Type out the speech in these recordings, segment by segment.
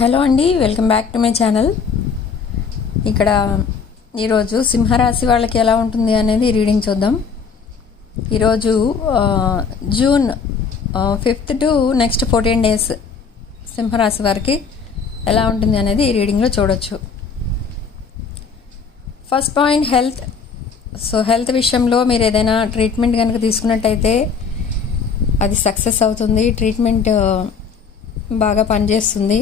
Hello అండి welcome back to my channel. ఇక్కడ ఈరోజు సింహరాశి వాళ్ళకి ఎలా ఉంటుంది అనేది రీడింగ్ చూద్దాం. ఈరోజు June fifth to next fourteen days సింహరాశి వారికి ఎలా ఉంటుంది అనేది ఈ రీడింగ్లో చూడొచ్చు. First point health. So health విషయంలో మీరు ఏదైనా ట్రీట్మెంట్ కనుక తీసుకున్నట్టయితే అది సక్సెస్ అవుతుంది. ట్రీట్మెంట్ బాగా పనిచేస్తుంది.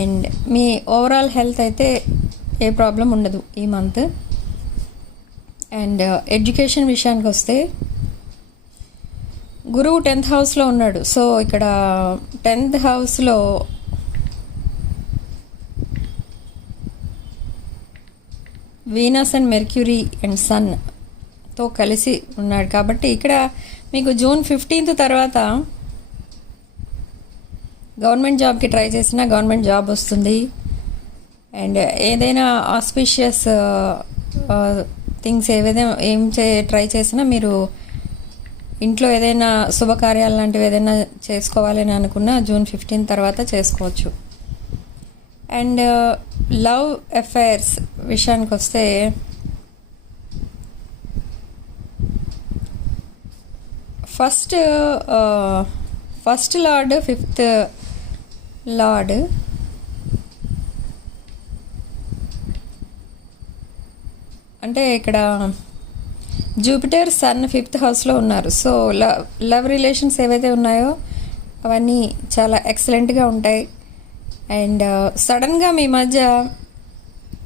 అండ్ మీ ఓవరాల్ హెల్త్ అయితే ఏ ప్రాబ్లం ఉండదు ఈ మంత్ అండ్ ఎడ్యుకేషన్ విషయానికి వస్తే గురువు టెన్త్ హౌస్లో ఉన్నాడు. సో ఇక్కడ టెన్త్ హౌస్లో వీనస్ అండ్ మెర్క్యూరీ అండ్ సన్తో కలిసి ఉన్నాడు. కాబట్టి ఇక్కడ మీకు జూన్ ఫిఫ్టీన్త్ తర్వాత గవర్నమెంట్ జాబ్కి ట్రై చేసినా గవర్నమెంట్ జాబ్ వస్తుంది. అండ్ ఏదైనా ఆస్పిషియస్ థింగ్స్ ఏదైనా ఏం చే ట్రై చేసినా మీరు ఇంట్లో ఏదైనా శుభకార్యాలు లాంటివి ఏదైనా చేసుకోవాలని అనుకున్నా జూన్ ఫిఫ్టీన్ తర్వాత చేసుకోవచ్చు. అండ్ లవ్ అఫైర్స్ విషయానికి వస్తే first first lord fifth lord. అంటే ఇక్కడ జూపిటర్ సన్ ఫిఫ్త్ హౌస్లో ఉన్నారు. సో లవ్ లవ్ రిలేషన్స్ ఏవైతే ఉన్నాయో అవన్నీ చాలా ఎక్సలెంట్గా ఉంటాయి. అండ్ సడన్గా మీ మధ్య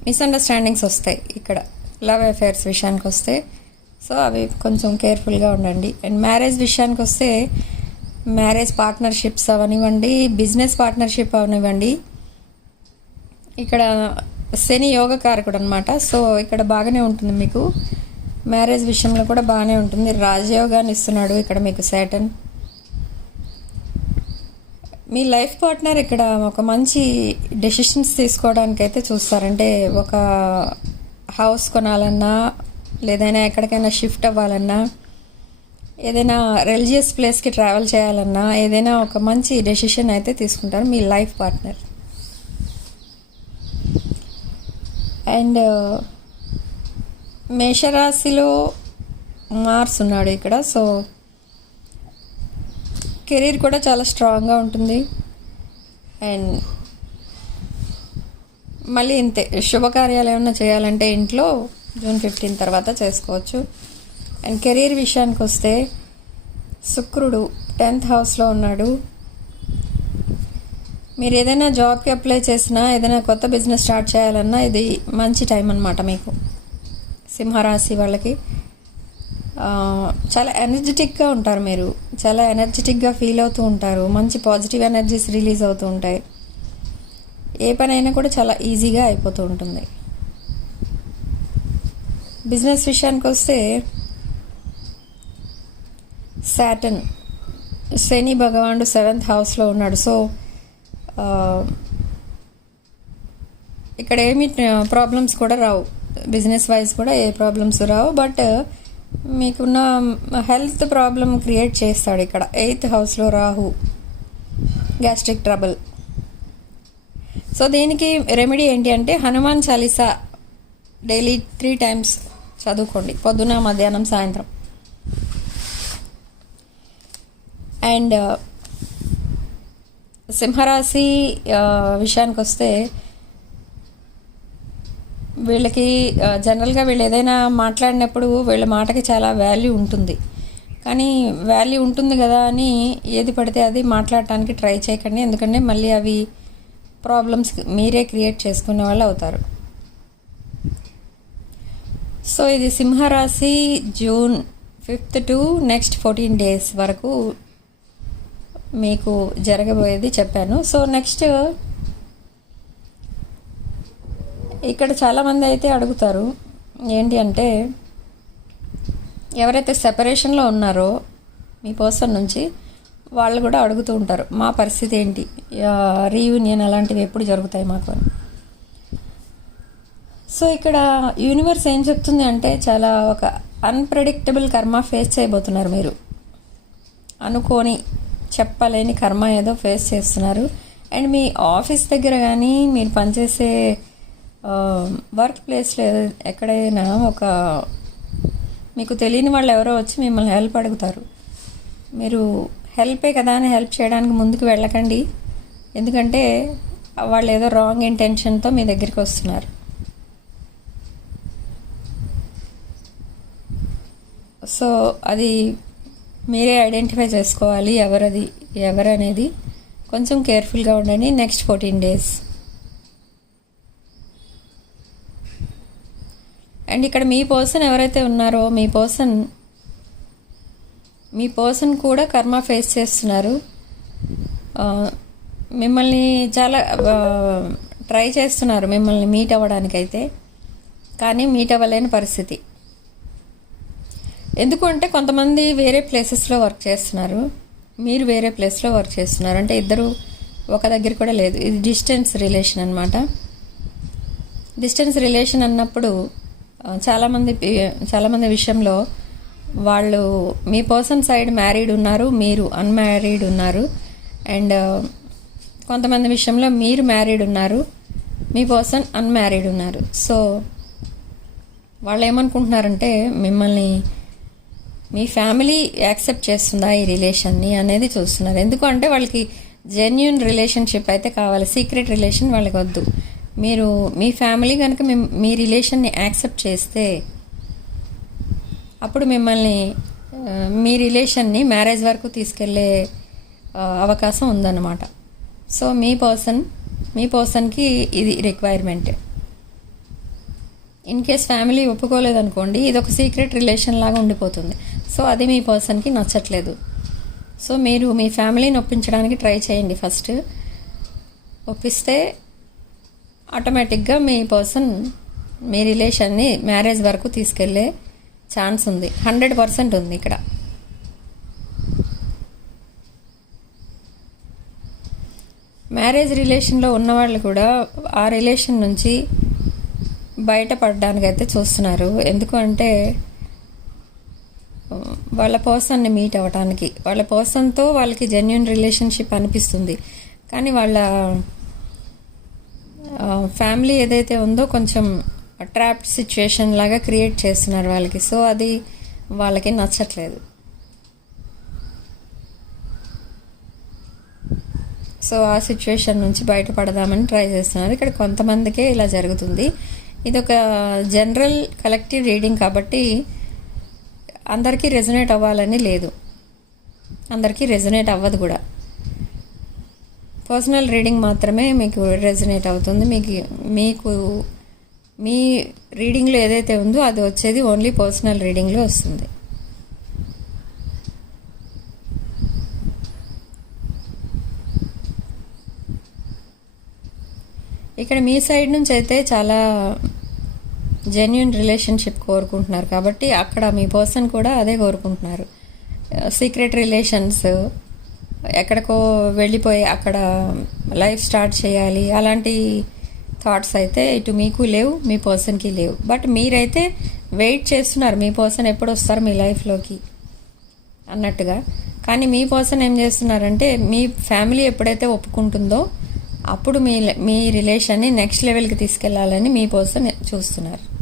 మిస్అండర్స్టాండింగ్స్ వస్తాయి ఇక్కడ లవ్ అఫైర్స్ విషయానికి వస్తే సో అవి కొంచెం కేర్ఫుల్గా ఉండండి. అండ్ మ్యారేజ్ విషయానికి వస్తే మ్యారేజ్ పార్ట్నర్షిప్స్ అవనివ్వండి బిజినెస్ పార్ట్నర్షిప్ అవనివ్వండి. ఇక్కడ శని యోగ కారకుడు అనమాట సో ఇక్కడ బాగానే ఉంటుంది మీకు. మ్యారేజ్ విషయంలో కూడా బాగానే ఉంటుంది. రాజయోగాన్ని ఇస్తున్నాడు ఇక్కడ మీకు శాటన్. మీ లైఫ్ పార్ట్నర్ ఇక్కడ ఒక మంచి డెసిషన్స్ తీసుకోవడానికి అయితే చూస్తారంటే ఒక హౌస్ కొనాలన్నా లేదైనా ఎక్కడికైనా షిఫ్ట్ అవ్వాలన్నా ఏదైనా రిలీజియస్ ప్లేస్కి ట్రావెల్ చేయాలన్నా ఏదైనా ఒక మంచి డెసిషన్ అయితే తీసుకుంటారు మీ లైఫ్ పార్ట్నర్ అండ్ మేషరాశిలో మార్స్ ఉన్నాడు ఇక్కడ సో కెరీర్ కూడా చాలా స్ట్రాంగ్గా ఉంటుంది. అండ్ మళ్ళీ ఇంతే శుభకార్యాలు ఏమైనా చేయాలంటే ఇంట్లో జూన్ ఫిఫ్టీన్ తర్వాత చేసుకోవచ్చు. అండ్ కెరీర్ విషయానికి వస్తే శుక్రుడు టెన్త్ హౌస్లో ఉన్నాడు. మీరు ఏదైనా జాబ్కి అప్లై చేసినా ఏదైనా కొత్త బిజినెస్ స్టార్ట్ చేయాలన్నా ఇది మంచి టైం అనమాట మీకు. సింహరాశి వాళ్ళకి. చాలా ఎనర్జెటిక్గా ఉంటారు మీరు. చాలా ఎనర్జెటిక్గా ఫీల్ అవుతూ ఉంటారు. మంచి పాజిటివ్ ఎనర్జీస్ రిలీజ్ అవుతూ ఉంటాయి. ఏ పనైనా కూడా చాలా ఈజీగా అయిపోతూ ఉంటుంది. బిజినెస్ విషయానికి వస్తే శాటన్ శని భగవానుడు సెవెంత్ హౌస్లో ఉన్నాడు. సో ఇక్కడ ఏమి ప్రాబ్లమ్స్ కూడా రావు. బిజినెస్ వైజ్ కూడా ఏ ప్రాబ్లమ్స్ రావు. బట్ మీకున్న హెల్త్ ప్రాబ్లం క్రియేట్ చేస్తాడు ఇక్కడ. ఎయిత్ హౌస్లో రాహు. Gastric trouble. సో దీనికి రెమెడీ ఏంటి అంటే Hanuman Chalisa daily three times చదువుకోండి. పొద్దున మధ్యాహ్నం సాయంత్రం. అండ్ uh, సింహరాశి uh, విషయానికి వస్తే వీళ్ళకి uh, జనరల్గా వీళ్ళు ఏదైనా మాట్లాడినప్పుడు వీళ్ళ మాటకి చాలా వాల్యూ ఉంటుంది. కానీ వాల్యూ ఉంటుంది కదా అని ఏది పడితే అది మాట్లాడటానికి ట్రై చేయకండి. ఎందుకంటే మళ్ళీ అవి ప్రాబ్లమ్స్ మీరే క్రియేట్ చేసుకునే వాళ్ళు అవుతారు. సో ఇది సింహరాశి June fifth to next fourteen days వరకు మీకు జరగబోయేది చెప్పాను. సో నెక్స్ట్ ఇక్కడ చాలామంది అయితే అడుగుతారు ఏంటి అంటే ఎవరైతే సెపరేషన్లో ఉన్నారో మీ పర్సన్ నుంచి వాళ్ళు కూడా అడుగుతూ ఉంటారు మా పరిస్థితి ఏంటి? రీయూనియన్ అలాంటివి ఎప్పుడు జరుగుతాయి మాకు? అని. సో ఇక్కడ యూనివర్స్ ఏం చెప్తుంది అంటే చాలా ఒక అన్ప్రెడిక్టబుల్ కర్మ ఫేస్ చేయబోతున్నారు మీరు. అనుకోని చెప్పలేని కర్మ ఏదో ఫేస్ చేస్తున్నారు. అండ్ మీ ఆఫీస్ దగ్గర కానీ మీరు పనిచేసే వర్క్ ప్లేస్లో ఎక్కడైనా ఒక మీకు తెలియని వాళ్ళు ఎవరో వచ్చి మిమ్మల్ని హెల్ప్ అడుగుతారు. మీరు హెల్పే కదా అని హెల్ప్ చేయడానికి ముందుకు వెళ్ళకండి. ఎందుకంటే వాళ్ళు ఏదో రాంగ్ ఇంటెన్షన్తో మీ దగ్గరికి వస్తున్నారు. సో అది మీరే ఐడెంటిఫై చేసుకోవాలి ఎవరది ఎవరనేది. కొంచెం కేర్ఫుల్గా ఉండండి. నెక్స్ట్ ఫోర్టీన్ డేస్ అండ్ ఇక్కడ మీ పర్సన్ ఎవరైతే ఉన్నారో మీ పర్సన్ మీ పర్సన్ కూడా కర్మ ఫేస్ చేస్తున్నారు. మిమ్మల్ని చాలా ట్రై చేస్తున్నారు మిమ్మల్ని మీట్ అవ్వడానికైతే. కానీ మీట్ అవ్వలేని పరిస్థితి. ఎందుకంటే కొంతమంది వేరే ప్లేసెస్లో వర్క్ చేస్తున్నారు. మీరు వేరే ప్లేస్లో వర్క్ చేస్తున్నారు. అంటే ఇద్దరు ఒక దగ్గర కూడా లేదు. ఇది డిస్టెన్స్ రిలేషన్ అనమాట డిస్టెన్స్ రిలేషన్ అన్నప్పుడు చాలామంది చాలామంది విషయంలో వాళ్ళు మీ పర్సన్ సైడ్ మ్యారీడ్ ఉన్నారు మీరు అన్మ్యారీడ్ ఉన్నారు. అండ్ కొంతమంది విషయంలో మీరు మ్యారీడ్ ఉన్నారు మీ పర్సన్ అన్మ్యారీడ్ ఉన్నారు. సో వాళ్ళు ఏమనుకుంటున్నారంటే మిమ్మల్ని మీ ఫ్యామిలీ యాక్సెప్ట్ చేస్తుందా ఈ రిలేషన్ని అనేది చూస్తున్నారు. ఎందుకంటే వాళ్ళకి జెన్యున్ రిలేషన్షిప్ అయితే కావాలి సీక్రెట్ రిలేషన్ వాళ్ళకి వద్దు. మీరు మీ ఫ్యామిలీ కనుక మీ- మీ రిలేషన్ని యాక్సెప్ట్ చేస్తే అప్పుడు మిమ్మల్ని మీ రిలేషన్ని మ్యారేజ్ వరకు తీసుకెళ్ళే అవకాశం ఉందన్నమాట. సో మీ పర్సన్ మీ పర్సన్కి ఇది రిక్వైర్మెంటే. ఇన్ కేస్ ఫ్యామిలీ ఒప్పుకోలేదనుకోండి ఇది ఒక సీక్రెట్ రిలేషన్ లాగా ఉండిపోతుంది. సో అది మీ పర్సన్కి నచ్చట్లేదు. సో మీరు మీ ఫ్యామిలీని ఒప్పించడానికి ట్రై చేయండి ఫస్ట్. ఒప్పిస్తే ఆటోమేటిక్గా మీ పర్సన్ మీ రిలేషన్ని మ్యారేజ్ వరకు తీసుకెళ్ళే ఛాన్స్ ఉంది. హండ్రెడ్ పర్సెంట్ ఉంది ఇక్కడ. మ్యారేజ్ రిలేషన్లో ఉన్నవాళ్ళు కూడా ఆ రిలేషన్ నుంచి బయటపడడానికి అయితే చూస్తున్నారు. ఎందుకు అంటే వాళ్ళ పర్సన్ని మీట్ అవ్వటానికి వాళ్ళ పర్సన్తో వాళ్ళకి జెన్యున్ రిలేషన్షిప్ అనిపిస్తుంది. కానీ వాళ్ళ ఫ్యామిలీ ఏదైతే ఉందో కొంచెం ట్రాప్డ్ సిచ్యుయేషన్ లాగా క్రియేట్ చేస్తున్నారు వాళ్ళకి. సో అది వాళ్ళకి నచ్చట్లేదు. సో ఆ సిచ్యువేషన్ నుంచి బయటపడదామని ట్రై చేస్తున్నారు. ఇక్కడ కొంతమందికే ఇలా జరుగుతుంది. ఇది ఒక జనరల్ కలెక్టివ్ రీడింగ్ కాబట్టి అందరికీ రెజనేట్ అవ్వాలని లేదు. అందరికీ రెజనేట్ అవ్వదు కూడా. పర్సనల్ రీడింగ్ మాత్రమే మీకు రెజనేట్ అవుతుంది. మీకు మీకు మీ రీడింగ్లో ఏదైతే ఉందో అది వచ్చేది ఓన్లీ పర్సనల్ రీడింగ్లో వస్తుంది. ఇక్కడ మీ సైడ్ నుంచి అయితే చాలా జెన్యున్ రిలేషన్షిప్ కోరుకుంటున్నారు. కాబట్టి అక్కడ మీ పర్సన్ కూడా అదే కోరుకుంటున్నారు. Uh, సీక్రెట్ రిలేషన్స్ ఎక్కడికో వెళ్ళిపోయి అక్కడ లైఫ్ స్టార్ట్ చేయాలి. అలాంటి థాట్స్ అయితే ఇటు మీకు లేవు మీ పర్సన్కి లేవు. బట్ మీరైతే వెయిట్ చేస్తున్నారు. మీ పర్సన్ ఎప్పుడు వస్తారు మీ లైఫ్లోకి అన్నట్టుగా. కానీ మీ పర్సన్ ఏం చేస్తున్నారంటే మీ ఫ్యామిలీ ఎప్పుడైతే ఒప్పుకుంటుందో అప్పుడు మీ మీ రిలేషన్ని నెక్స్ట్ లెవెల్కి తీసుకెళ్ళాలని మీ పర్సన్ చూస్తున్నారు.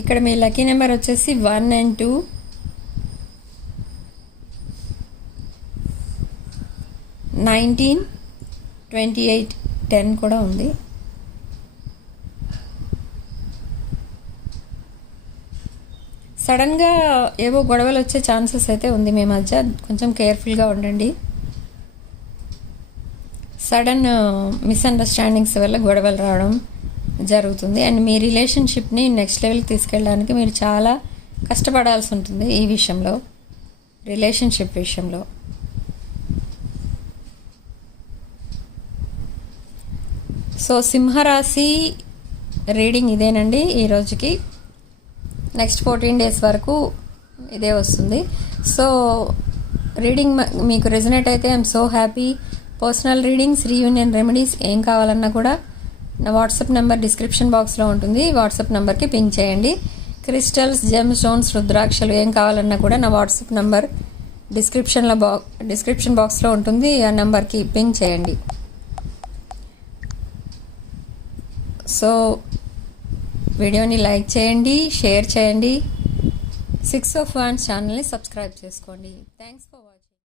ఇక్కడ మీ లక్కీ నెంబర్ వచ్చేసి one and two. Nineteen twenty eight ten కూడా ఉంది. సడన్గా ఏవో గొడవలు వచ్చే ఛాన్సెస్ అయితే ఉంది మీ మధ్య. కొంచెం కేర్ఫుల్గా ఉండండి. సడన్ మిస్అండర్స్టాండింగ్స్ వల్ల గొడవలు రావడం. జరుగుతుంది. అండ్ మీ రిలేషన్షిప్ని నెక్స్ట్ లెవెల్కి తీసుకెళ్ళడానికి మీరు చాలా కష్టపడాల్సి ఉంటుంది ఈ విషయంలో. రిలేషన్షిప్ విషయంలో. సో సింహరాశి రీడింగ్ ఇదేనండి ఈ రోజుకి. నెక్స్ట్ ఫోర్టీన్ డేస్ వరకు ఇదే వస్తుంది. సో రీడింగ్ మీకు రెజనేట్ అయితే I'm so happy personal readings reunion remedies ఏం కావాలన్నా కూడా నా వాట్సాప్ నెంబర్ డిస్క్రిప్షన్ బాక్స్లో ఉంటుంది. వాట్సాప్ నెంబర్కి పింక్ చేయండి. క్రిస్టల్స్ జెమ్ స్టోన్స్ రుద్రాక్షలు ఏం కావాలన్నా కూడా నా వాట్సాప్ నెంబర్ డిస్క్రిప్షన్లో బా డిస్క్రిప్షన్ బాక్స్లో ఉంటుంది. ఆ నెంబర్కి పింక్ చేయండి. సో వీడియోని లైక్ చేయండి షేర్ చేయండి. సిక్స్ ఆఫ్ వన్ ఛానల్ని సబ్స్క్రైబ్ చేసుకోండి. Thanks for